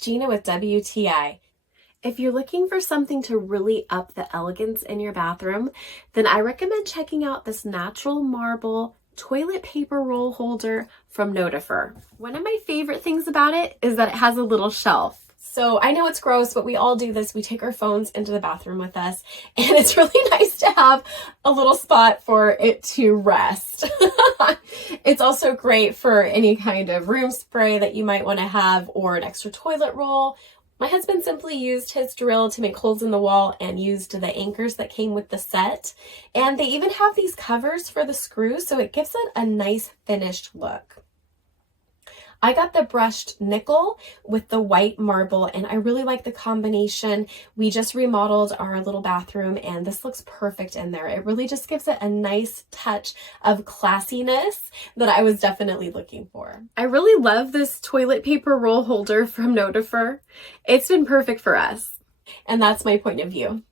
Gina with WTI. If you're looking for something to really up the elegance in your bathroom, then I recommend checking out this natural marble toilet paper roll holder from Nodafuer. One of my favorite things about it is that it has a little shelf. So I know it's gross, but we all do this. We take our phones into the bathroom with us, and it's really nice to have a little spot for it to rest. It's also great for any kind of room spray that you might want to have, or an extra toilet roll. My husband simply used his drill to make holes in the wall and used the anchors that came with the set. And they even have these covers for the screws, so it gives it a nice finished look. I got the brushed nickel with the white marble, and I really like the combination. We just remodeled our little bathroom, and this looks perfect in there. It really just gives it a nice touch of classiness that I was definitely looking for. I really love this toilet paper roll holder from Nodafuer. It's been perfect for us, and that's my point of view.